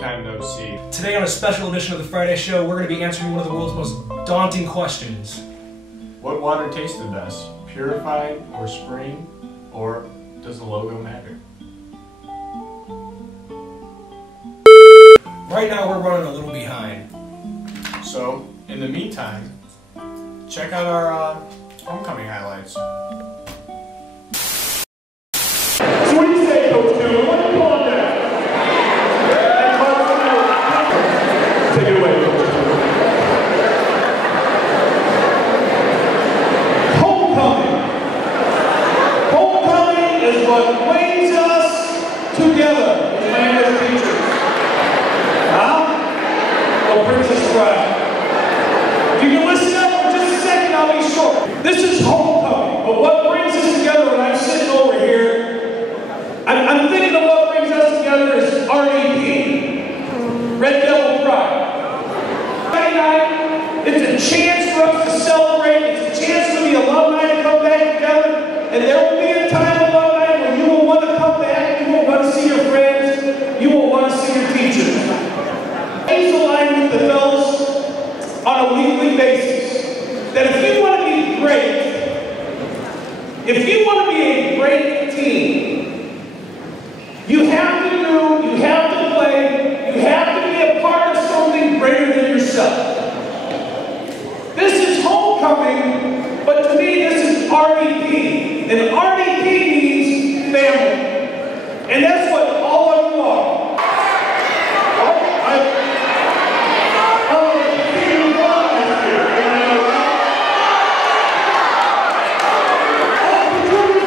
time no see. Today on a special edition of the Friday Show, we're going to be answering one of the world's most daunting questions. What water tastes the best? Purified or spring? Or does the logo matter? Right now we're running a little behind. So, in the meantime, check out our homecoming highlights. So what do you say, Coach Newman? What are you on there? Take it away, Coach Newman. Homecoming. Homecoming is what brings us together as language teachers. What brings us pride? If you can listen up for just a second, I'll be short. This is homecoming, but what brings us together when I'm sitting over here, I'm thinking of what brings us together is RDN, Red Devil Pride. Friday night, it's a chance for us to celebrate, it's a chance for the alumni to come back together, and there will be a time, alumni, when you will want to come back, you will want to see your friends, you will want to see your teachers. Please align with the fellows on a weekly basis that if you want to be great, if you want to be a great team, you have to do, you have to play, you have to be a part of something greater than yourself. This is homecoming, but to me this is RDP, and RDP means family, and that's what all of you are. Opportunity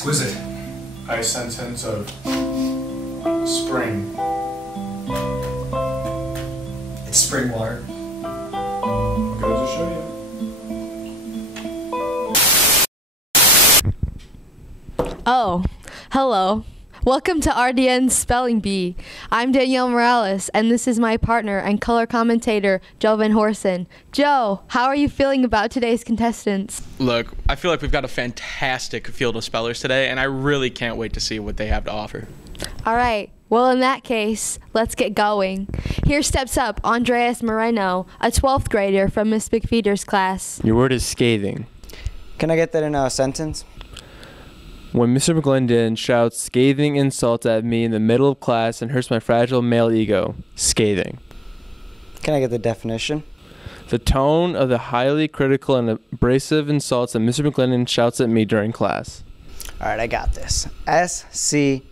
Exquisite. I sentence of spring. It's spring water. Goes to show you. Oh, hello. Welcome to RDN Spelling Bee. I'm Danielle Morales, and this is my partner and color commentator, Joe Van Horsen. Joe, how are you feeling about today's contestants? Look, I feel like we've got a fantastic field of spellers today, and I really can't wait to see what they have to offer. All right. Well, in that case, let's get going. Here steps up Andreas Moreno, a 12th grader from Miss McFeeder's class. Your word is scathing. Can I get that in a sentence? When Mr. McGlendon shouts scathing insults at me in the middle of class and hurts my fragile male ego. Scathing. Can I get the definition? The tone of the highly critical and abrasive insults that Mr. McGlendon shouts at me during class. All right, I got this. S-C-A-T-H-I-N-G.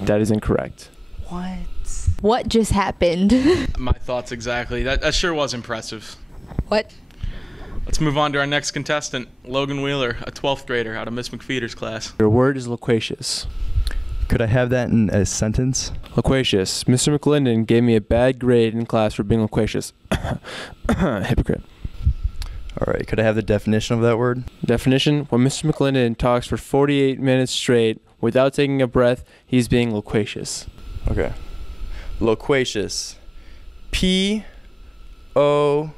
That is incorrect. What? What just happened? My thoughts exactly. That sure was impressive. What? Let's move on to our next contestant, Logan Wheeler, a 12th grader out of Miss McFeeder's class. Your word is loquacious. Could I have that in a sentence? Loquacious. Mr. McGlendon gave me a bad grade in class for being loquacious. Hypocrite. All right, could I have the definition of that word? Definition: when Mr. McGlendon talks for 48 minutes straight without taking a breath, he's being loquacious. Okay. Loquacious. P-O-T-A-S-S-I-U-M.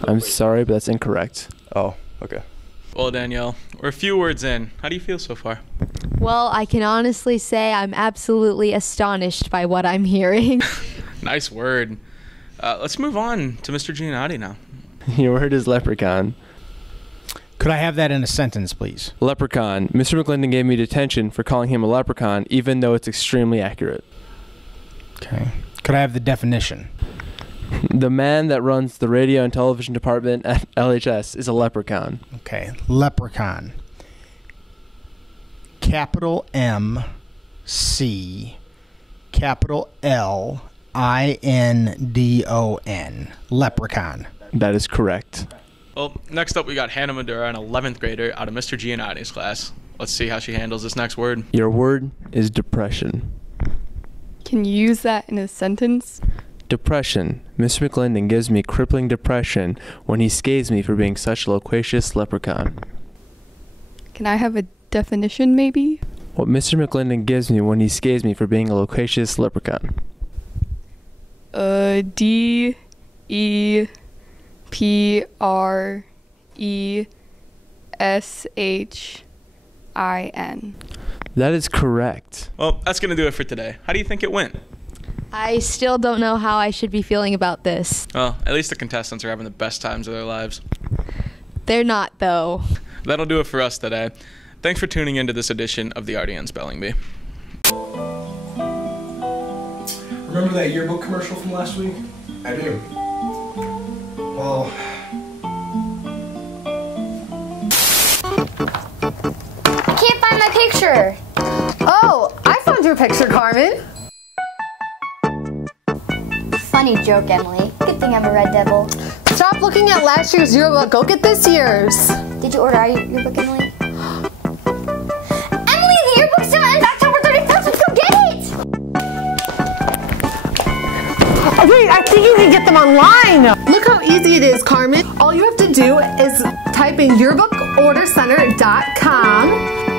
I'm sorry, but that's incorrect. Oh, okay. Well, Danielle, we're a few words in. How do you feel so far? Well, I can honestly say I'm absolutely astonished by what I'm hearing. Nice word. Let's move on to Mr. Giannotti now. Your word is leprechaun. Could I have that in a sentence, please? Leprechaun. Mr. McGlendon gave me detention for calling him a leprechaun, even though it's extremely accurate. Okay. Could I have the definition? The man that runs the radio and television department at LHS is a leprechaun. Okay. Leprechaun. Capital M C capital L I-N-D-O-N. Leprechaun. That is correct. Well, next up we got Hannah Madura, an 11th grader out of Mr. Giannotti's class. Let's see how she handles this next word. Your word is depression. Can you use that in a sentence? Depression. Mr. McGlendon gives me crippling depression when he scaths me for being such a loquacious leprechaun. Can I have a definition, maybe? What Mr. McGlendon gives me when he scaths me for being a loquacious leprechaun. D-E-P-R-E-S-H-I-N. That is correct. Well, that's going to do it for today. How do you think it went? I still don't know how I should be feeling about this. Well, at least the contestants are having the best times of their lives. They're not, though. That'll do it for us today. Thanks for tuning into this edition of the RDN Spelling Bee. Remember that yearbook commercial from last week? I do. Well, I can't find my picture. Oh, I found your picture, Carmen. Funny joke, Emily. Good thing I'm a red devil. Stop looking at last year's yearbook. Go get this year's. Did you order our yearbook, Emily? Emily, the yearbook's still in October 31st. Let's go get it! Oh, wait, I think you can get them online. Look how easy it is, Carmen. All you have to do is type in yearbookordercenter.com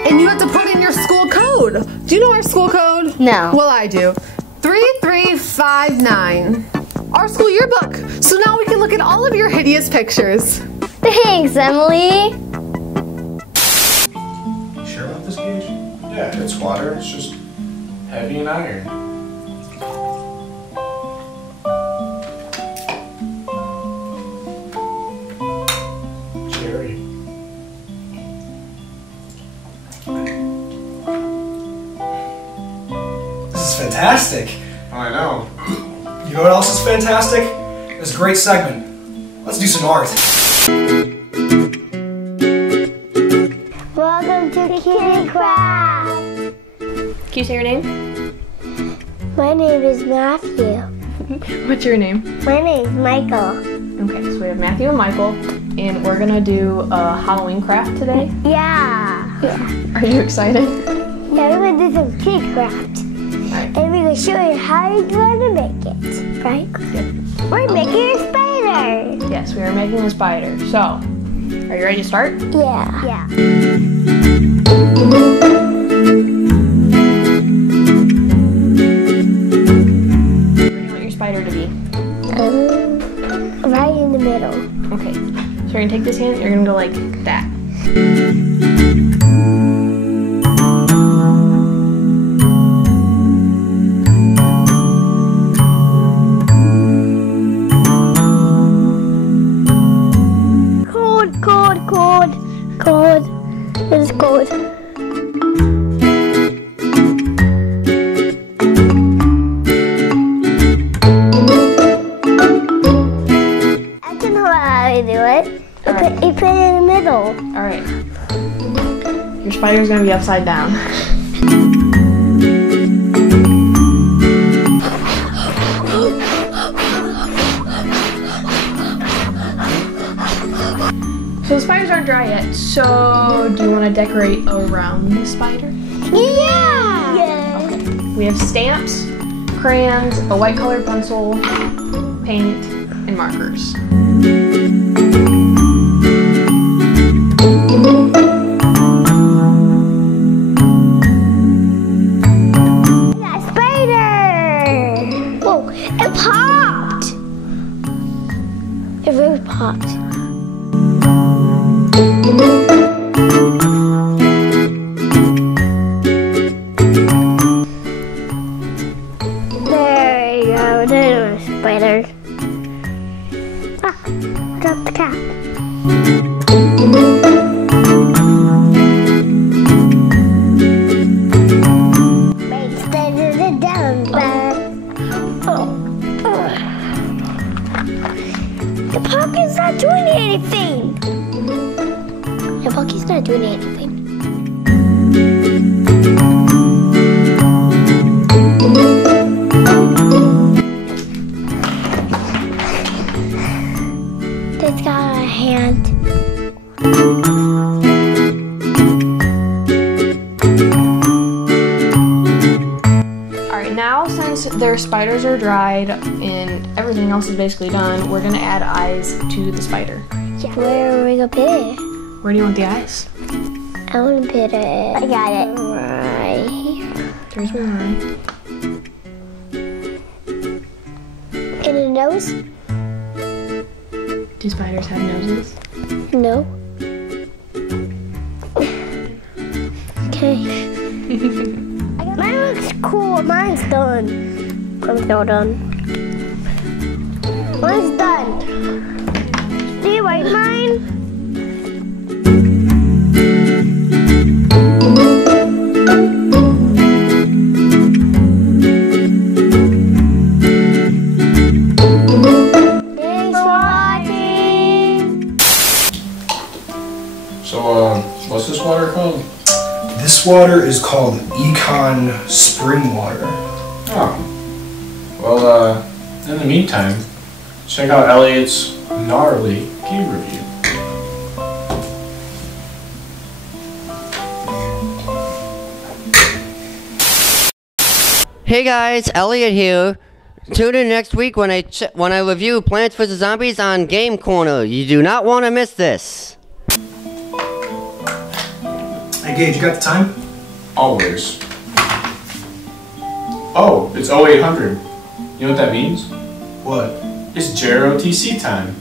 and you have to put in your school code. Do you know our school code? No. Well, I do. 3359. Our school yearbook. So now we can look at all of your hideous pictures. Thanks, Emily. You sure about this gauge? Yeah, it's water. It's just heavy and iron. Cherry. this is fantastic. Oh, I know. You know what else is fantastic? This great segment. Let's do some art. Welcome to Kitty Craft. Can you say your name? My name is Matthew. What's your name? My name is Michael. Okay, so we have Matthew and Michael, and we're gonna do a Halloween craft today. Yeah. Are you excited? Yeah, we're gonna do some tree craft. And we're gonna show you how you're gonna make it, right? Yep. We're making a spider. Yes, we are making a spider. So, are you ready to start? Yeah. Yeah. Where do you want your spider to be? Right in the middle. Okay, so you're gonna take this hand, you're gonna go like that. Cold. It is cold. I can know how to do it. You put it in the middle. Alright. Your spider's gonna be upside down. So the spiders aren't dry yet, so do you want to decorate around the spider? Yeah! Okay. We have stamps, crayons, a white colored pencil, paint, and markers. That spider! Whoa, it popped! It really popped. There you go, there's a spider. Ah, I dropped the cap. Make spider down, the pumpkin's not doing anything. The pumpkin's not doing anything. It's got a hand. Alright, now since their spiders are dried and everything else is basically done, we're gonna add eyes to the spider. Yeah. Where are we gonna put it? Where do you want the eyes? I wanna put it. I got it. Right here. There's one eye. In the nose? Do spiders have noses? No. Okay. Mine looks cool. Mine's done. I'm still done. Mine's done. Do you like mine? Thanks for watching. So, what's this water called? This water is called Econ Spring Water. Oh. Well, in the meantime, check out Elliot's gnarly game review. Hey guys, Elliot here. Tune in next week when I review Plants vs. Zombies on Game Corner. You do not want to miss this. Hey Gage, you got the time? Always. Oh, it's 0800. You know what that means? What? It's JROTC time.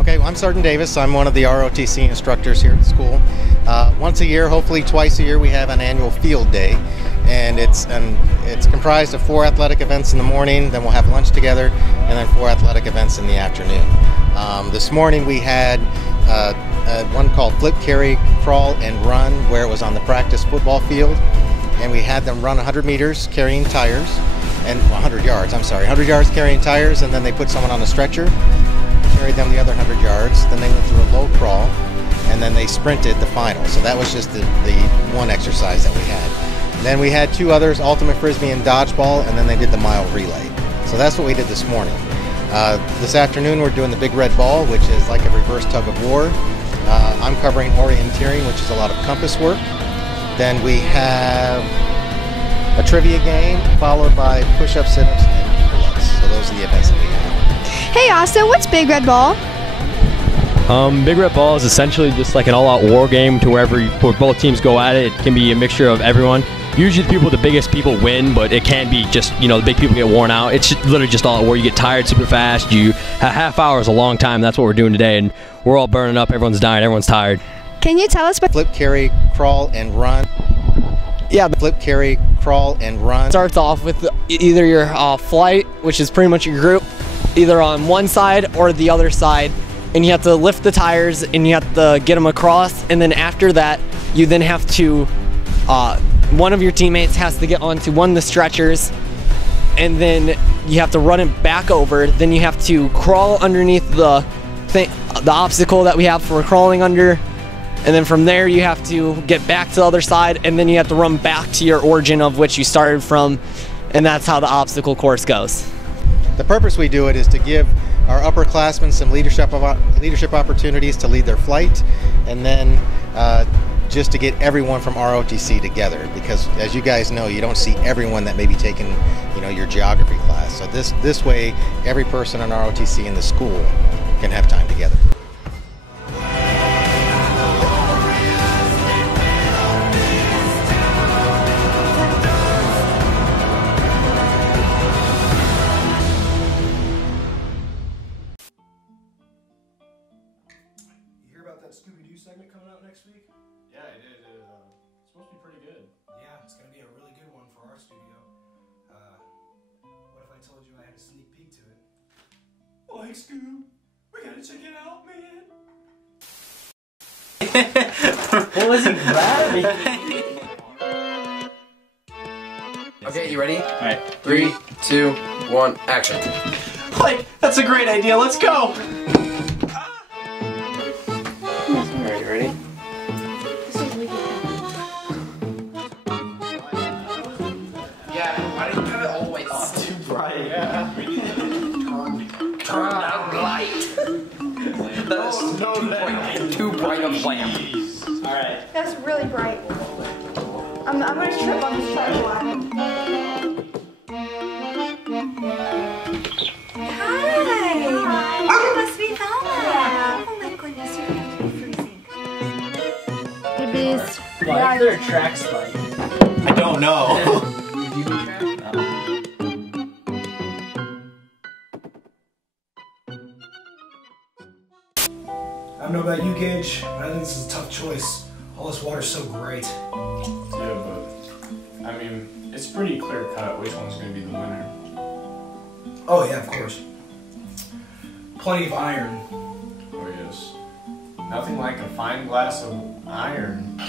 Okay, well, I'm Sergeant Davis. I'm one of the ROTC instructors here at the school. Once a year, hopefully twice a year, we have an annual field day, and it's comprised of 4 athletic events in the morning. Then we'll have lunch together, and then 4 athletic events in the afternoon. This morning we had one called Flip, Carry, Crawl, and Run, where it was on the practice football field, and we had them run 100 meters carrying tires. and 100 yards, I'm sorry, 100 yards carrying tires, and then they put someone on a stretcher, carried them the other 100 yards, then they went through a low crawl, and then they sprinted the final. So that was just the one exercise that we had. Then we had 2 others, ultimate frisbee and dodgeball, and then they did the mile relay. So that's what we did this morning. This afternoon we're doing the big red ball, which is like a reverse tug of war. I'm covering orienteering, which is a lot of compass work. Then we have a trivia game, followed by push-ups, sit-ups, and pull-ups. So those are the events that we have. Hey Austin, what's Big Red Ball? Big Red Ball is essentially just like an all-out war game to where both teams go at it. It can be a mixture of everyone. Usually the biggest people win, but it can be just, the big people get worn out. It's literally just all out war. You get tired super fast. A half hour is a long time. That's what we're doing today, and we're all burning up. Everyone's dying. Everyone's tired. Can you tell us what flip, carry, crawl, and run? Yeah, flip, carry, crawl, and run. Starts off with either your flight, which is pretty much your group, either on one side or the other side, and you have to lift the tires and you have to get them across, and then after that you then have to one of your teammates has to get onto one of the stretchers, and then you have to run it back over. Then you have to crawl underneath the obstacle that we have for crawling under, and then from there you have to get back to the other side, and then you have to run back to your origin of which you started from, and that's how the obstacle course goes. The purpose we do it is to give our upperclassmen some leadership opportunities to lead their flight, and then just to get everyone from ROTC together, because as you guys know, you don't see everyone that may be taking your geography class. So this way every person in ROTC in the school can have time together. Scooby-Doo segment coming out next week? Yeah, I did. It's supposed to be pretty good. Yeah, it's going to be a really good one for our studio. What if I told you I had a sneak peek to it? Like, Scoob, we gotta check it out, man. What was he grabbing? Okay, you ready? Alright. 3, 2, 1, action. Like, that's a great idea. Let's go. Alright, you ready? Yeah, why didn't you have it all the way up? It's too bright. Yeah. We need to turn down light. That is too bright of lamp. Alright. That's really bright. I'm gonna trip on this tripod. Hi! You must be Velma! Oh my goodness, you're going to be freezing. Hey, Beast. Why is there a track spike? I don't know. Did you do track? I don't know about you, Gage, but I think this is a tough choice. All this water's so great. Yeah, but I mean, it's pretty clear cut which one's going to be the winner. Oh yeah, of course. Plenty of iron. Oh yes. Nothing like a fine glass of iron.